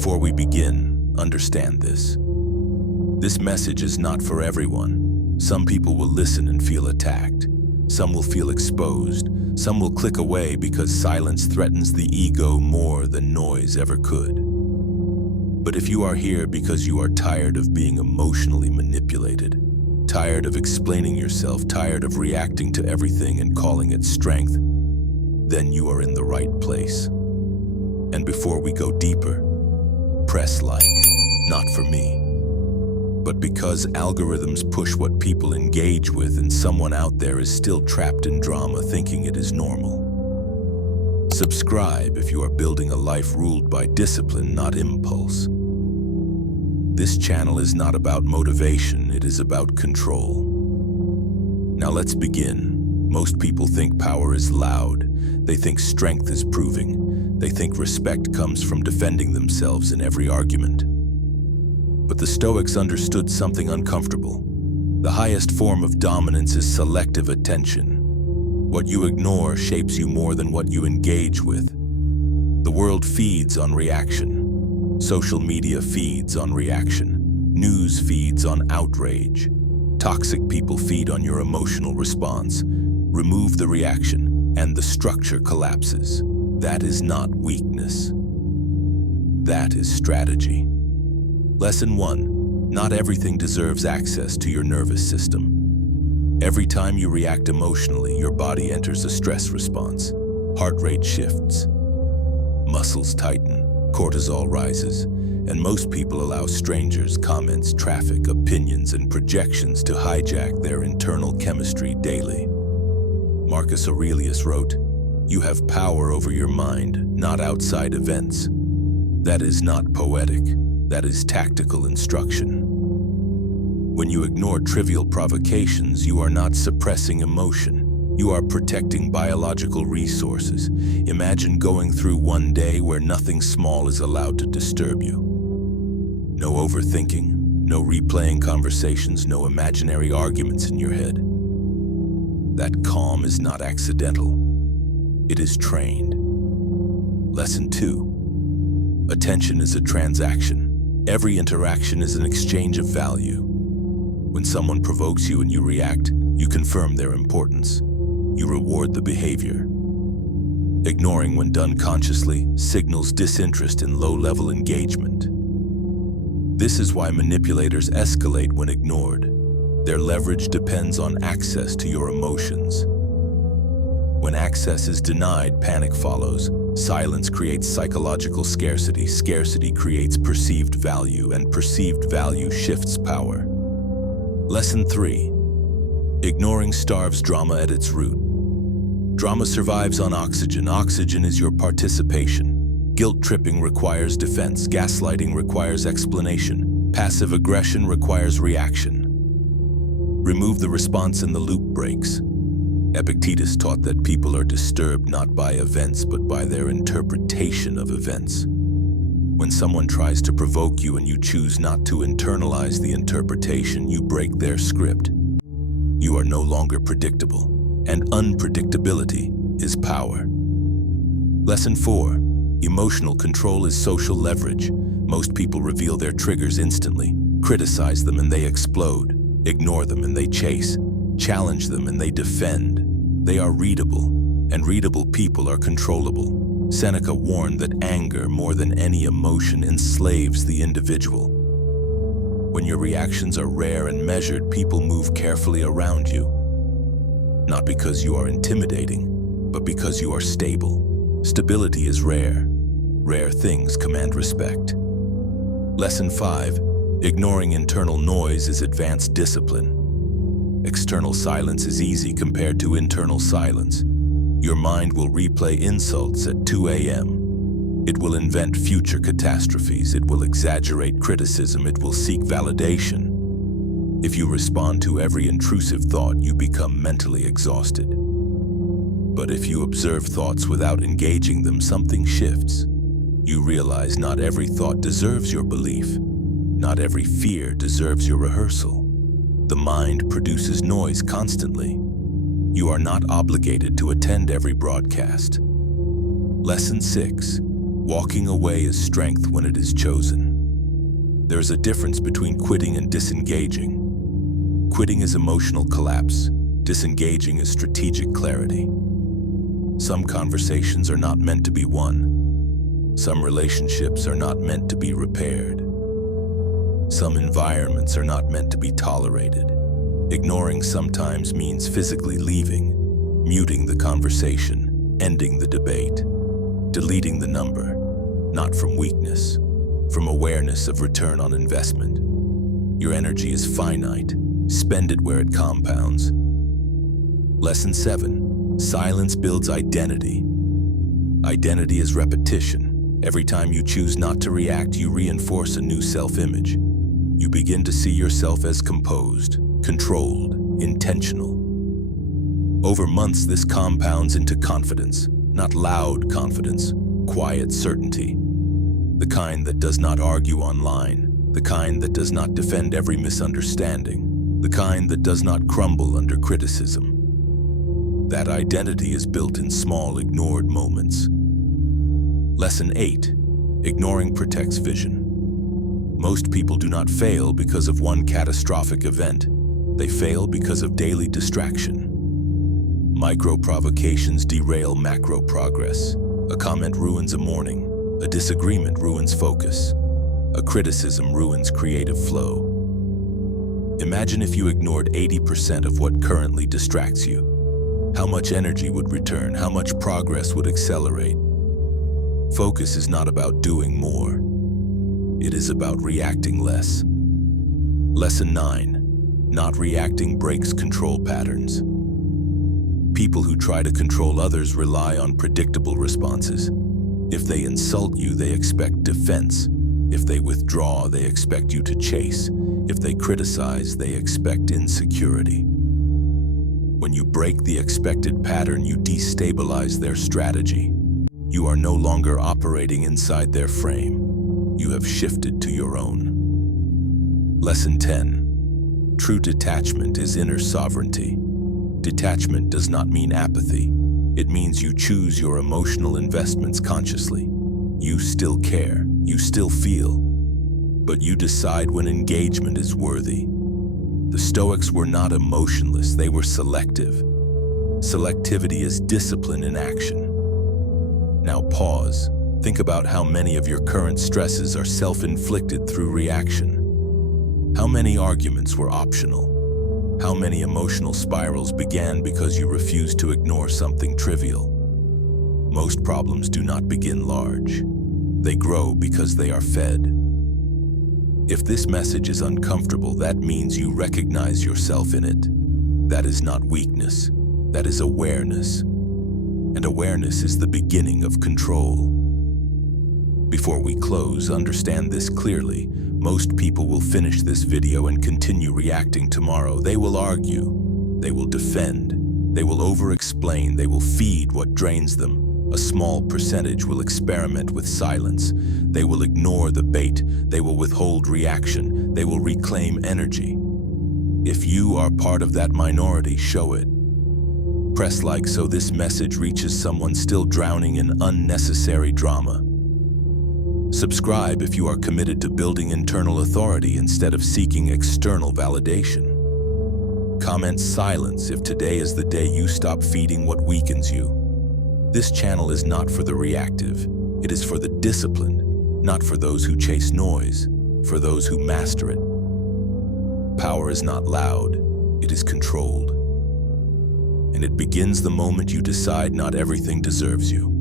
Before we begin, understand this. This message is not for everyone. Some people will listen and feel attacked. Some will feel exposed. Some will click away because silence threatens the ego more than noise ever could. But if you are here because you are tired of being emotionally manipulated, tired of explaining yourself, tired of reacting to everything and calling it strength, then you are in the right place. And before we go deeper, press like, not for me, but because algorithms push what people engage with and someone out there is still trapped in drama thinking it is normal. Subscribe if you are building a life ruled by discipline, not impulse. This channel is not about motivation, it is about control. Now let's begin. Most people think power is loud. They think strength is proving. They think respect comes from defending themselves in every argument. But the Stoics understood something uncomfortable. The highest form of dominance is selective attention. What you ignore shapes you more than what you engage with. The world feeds on reaction. Social media feeds on reaction. News feeds on outrage. Toxic people feed on your emotional response. Remove the reaction, and the structure collapses. That is not weakness. That is strategy. Lesson 1. Not everything deserves access to your nervous system. Every time you react emotionally, your body enters a stress response. Heart rate shifts. Muscles tighten. Cortisol rises. And most people allow strangers, comments, traffic, opinions, and projections to hijack their internal chemistry daily. Marcus Aurelius wrote, "You have power over your mind, not outside events." That is not poetic. That is tactical instruction. When you ignore trivial provocations, you are not suppressing emotion. You are protecting biological resources. Imagine going through one day where nothing small is allowed to disturb you. No overthinking, no replaying conversations, no imaginary arguments in your head. That calm is not accidental. It is trained. Lesson 2. Attention is a transaction. Every interaction is an exchange of value. When someone provokes you and you react, you confirm their importance. You reward the behavior. Ignoring when done consciously signals disinterest in low-level engagement. This is why manipulators escalate when ignored. Their leverage depends on access to your emotions. When access is denied, panic follows. Silence creates psychological scarcity. Scarcity creates perceived value, and perceived value shifts power. Lesson 3. Ignoring starves drama at its root. Drama survives on oxygen. Oxygen is your participation. Guilt-tripping requires defense. Gaslighting requires explanation. Passive aggression requires reaction. Remove the response and the loop breaks. Epictetus taught that people are disturbed not by events but by their interpretation of events. When someone tries to provoke you and you choose not to internalize the interpretation, you break their script. You are no longer predictable, and unpredictability is power. Lesson 4. Emotional control is social leverage. Most people reveal their triggers instantly, criticize them and they explode, ignore them and they chase, challenge them and they defend. They are readable, and readable people are controllable. Seneca warned that anger, more than any emotion, enslaves the individual. When your reactions are rare and measured, people move carefully around you. Not because you are intimidating, but because you are stable. Stability is rare. Rare things command respect. Lesson 5. Ignoring internal noise is advanced discipline. External silence is easy compared to internal silence. Your mind will replay insults at 2 a.m. It will invent future catastrophes. It will exaggerate criticism. It will seek validation. If you respond to every intrusive thought, you become mentally exhausted. But if you observe thoughts without engaging them, something shifts. You realize not every thought deserves your belief. Not every fear deserves your rehearsal. The mind produces noise constantly. You are not obligated to attend every broadcast. Lesson 6. Walking away is strength when it is chosen. There is a difference between quitting and disengaging. Quitting is emotional collapse. Disengaging is strategic clarity. Some conversations are not meant to be won. Some relationships are not meant to be repaired. Some environments are not meant to be tolerated. Ignoring sometimes means physically leaving, muting the conversation, ending the debate, deleting the number, not from weakness, from awareness of return on investment. Your energy is finite. Spend it where it compounds. Lesson 7. Silence builds identity. Identity is repetition. Every time you choose not to react, you reinforce a new self-image. You begin to see yourself as composed, controlled, intentional. Over months, this compounds into confidence, not loud confidence, quiet certainty. The kind that does not argue online, the kind that does not defend every misunderstanding, the kind that does not crumble under criticism. That identity is built in small, ignored moments. Lesson 8. Ignoring protects vision. Most people do not fail because of one catastrophic event. They fail because of daily distraction. Micro provocations derail macro progress. A comment ruins a morning. A disagreement ruins focus. A criticism ruins creative flow. Imagine if you ignored 80% of what currently distracts you. How much energy would return? How much progress would accelerate? Focus is not about doing more. It is about reacting less. Lesson 9. Not reacting breaks control patterns. People who try to control others rely on predictable responses. If they insult you, they expect defense. If they withdraw, they expect you to chase. If they criticize, they expect insecurity. When you break the expected pattern, you destabilize their strategy. You are no longer operating inside their frame. You have shifted to your own. Lesson 10. True detachment is inner sovereignty. Detachment does not mean apathy. It means you choose your emotional investments consciously. You still care, you still feel, but you decide when engagement is worthy. The Stoics were not emotionless, they were selective. Selectivity is discipline in action. Now pause. Think about how many of your current stresses are self-inflicted through reaction. How many arguments were optional? How many emotional spirals began because you refused to ignore something trivial? Most problems do not begin large. They grow because they are fed. If this message is uncomfortable, that means you recognize yourself in it. That is not weakness. That is awareness. And awareness is the beginning of control. Before we close, understand this clearly. Most people will finish this video and continue reacting tomorrow. They will argue. They will defend. They will over-explain. They will feed what drains them. A small percentage will experiment with silence. They will ignore the bait. They will withhold reaction. They will reclaim energy. If you are part of that minority, show it. Press like so this message reaches someone still drowning in unnecessary drama. Subscribe if you are committed to building internal authority instead of seeking external validation. Comment silence if today is the day you stop feeding what weakens you. This channel is not for the reactive. It is for the disciplined, not for those who chase noise, for those who master it. Power is not loud, it is controlled. And it begins the moment you decide not everything deserves you.